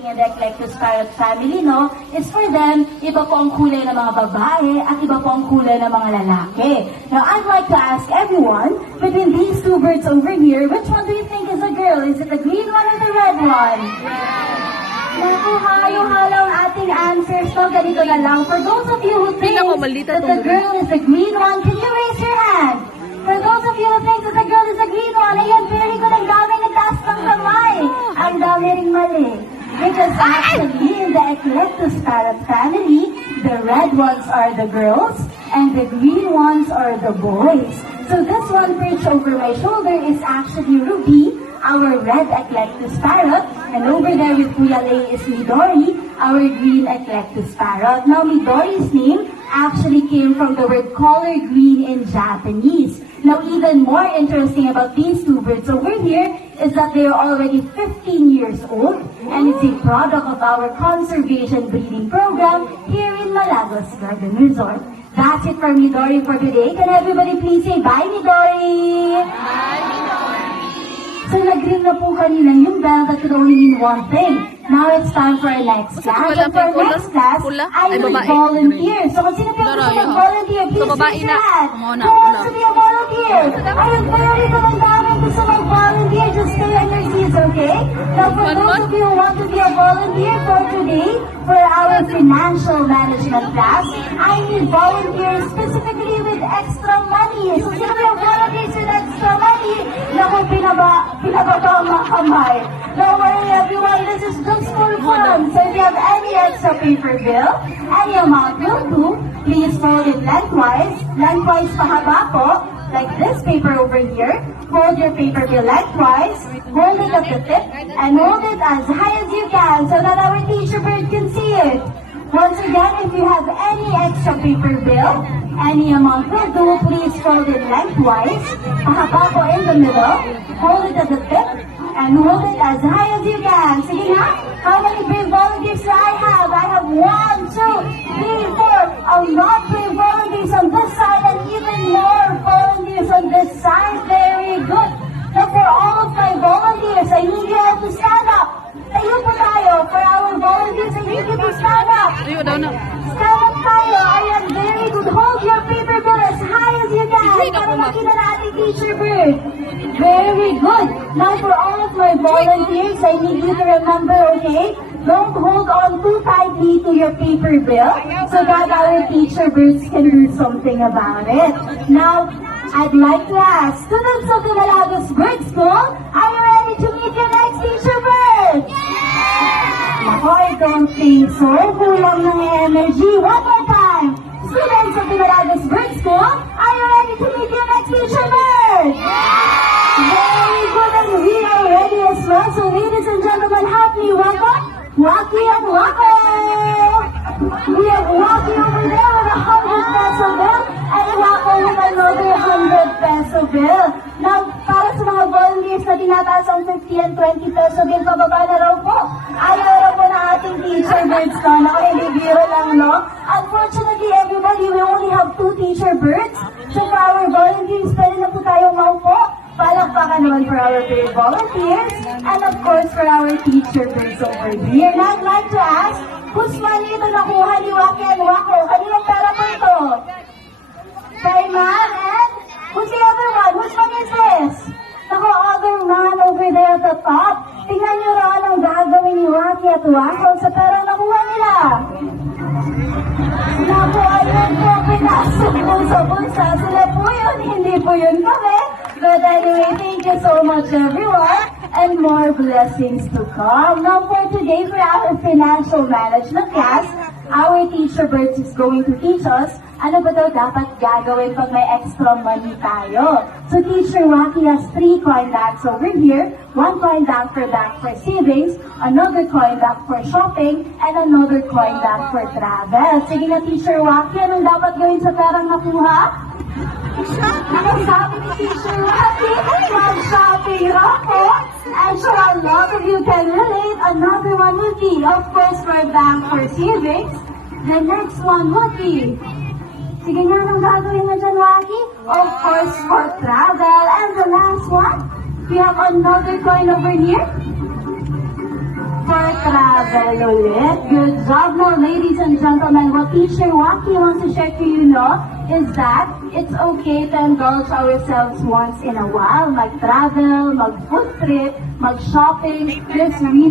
And the eclectus parrot family, no, is for them, iba po ang kulay ng mga babae at iba po ang kulay ng mga lalaki. Now, I'd like to ask everyone, between these two birds over here, which one do you think is a girl? Is it the green one or the red one? Naku, halo-halo ang ating answers. So, ganito na lang. For those of you who think that the girl is the green one, can you raise your hand? For those of you who think that the girl is the green one, ayan, very good, ang daming nagtaas ng kamay. Ang dami ring mali. Because actually, in the eclectus parrot family, the red ones are the girls and the green ones are the boys. So this one perched over my shoulder is actually Ruby, our red eclectus parrot, and over there with Kuya Lay is Midori, our green eclectus parrot. Now, Midori's name actually came from the word color green in Japanese. Now, even more interesting about these two birds over here is that they are already 15 years old, and it's a product of our conservation breeding program here in Malagos Garden Resort. That's it for Midori for today. Can everybody please say bye, Midori? Bye, Midori! So, nag-ring na po kanina yung bell that could only mean one thing. Now it's time for our next class. And for our next class, I will volunteer. So, kung sino po gusto mag-volunteer, please raise your hand. Who wants to be a volunteer? Ayun, very good ang daming gusto mag-volunteer. Just stay on your seats, okay? Now, for those of you who want to be a volunteer for today, for our financial management class, I need volunteers specifically with extra money. So, sino yung volunteers with extra money? Naku, pinababa ang mga kamay. Don't worry, everyone. This is just for fun. So if you have any extra paper bill, any amount will do, please fold it lengthwise. Lengthwise pahaba po, like this paper over here. Fold your paper bill lengthwise, hold it at the tip, and hold it as high as you can so that our teacher bird can see it. Once again, if you have any extra paper bill, any amount will do, please fold it lengthwise. Pahaba po in the middle, hold it at the tip, and hold it as high as you can. Sige nga, how many brave volunteers do I have? I have 1, 2, 3, 4. A lot brave volunteers on this side and even more volunteers on this side. Very good. So for all of my volunteers, I need you all to stand up. Tayo po tayo. For our volunteers, I need you to stand up. Stand up tayo. Ayan, very good. Hold your paper bill as high as you can para makita na ating teacher bird. Very good. Now for all of my volunteers, I need you to remember, okay? Don't hold on too tightly to your paper bill so that our teacher birds can do something about it. Now, I'd like to ask students of the Malagos Bird School, are you ready to meet your next teacher bird? Ako, I don't think so. Kulang ng energy. One more time. Students of the Malagos Bird School, are you ready to meet your next teacher bird? Very good, and we are ready as well. So ladies and gentlemen, happy welcome, Waki and Wako! We have Waki over there with 100 peso bill, and Wako with another 100 peso bill. Now, para sa mga volunteers na tinataas ang 50 and 20 peso bill, pababa na raw po. Ayaw raw po na ating teacher birds na, no? Hindi biro lang, no? Unfortunately, everybody, we only have 2 teacher birds. So for our volunteers, pwede na po tayong maupo. Palakpakan naman for our brave volunteers, and of course for our teacher birds over here. Now I'd like to ask, whose money ito nakuha ni Waki and Wako? Kaninong pera po ito? Kay ma'am, and who's the other one? Whose money is this? Naku, other man over there at the top. Tingnan nyo raw ang gagawin ni Waki at Wako sa perang nakuha nila. Naku, ayun po, pinasok po sa bulsa. Sila po yun, hindi po yun kami. But anyway, thank you so much everyone, and more blessings to come. Now for today, for our financial management class, our teacher birds is going to teach us ano ba daw dapat gagawin pag may extra money tayo. So Teacher Waki has 3 coin bags over here, 1 coin bag for savings, another coin bag for shopping, and another coin bag for travel. Sige na Teacher Waki, anong dapat gawin sa perang nakuha? Ano sabi ni Teacher Waki? Mag-shopping ako. I'm sure a lot of you can relate. Another one would be, of course, for a bank for savings. The next one would be, sige nga, anong gagawin na dyan, Waki? Of course, for travel. And the last one, we have another coin over here. for travel ulit. Good job mo, ladies and gentlemen. What Teacher Waki wants to share to you, no, is that it's okay to indulge ourselves once in a while. Mag-travel, mag-food trip, mag-shopping. There's really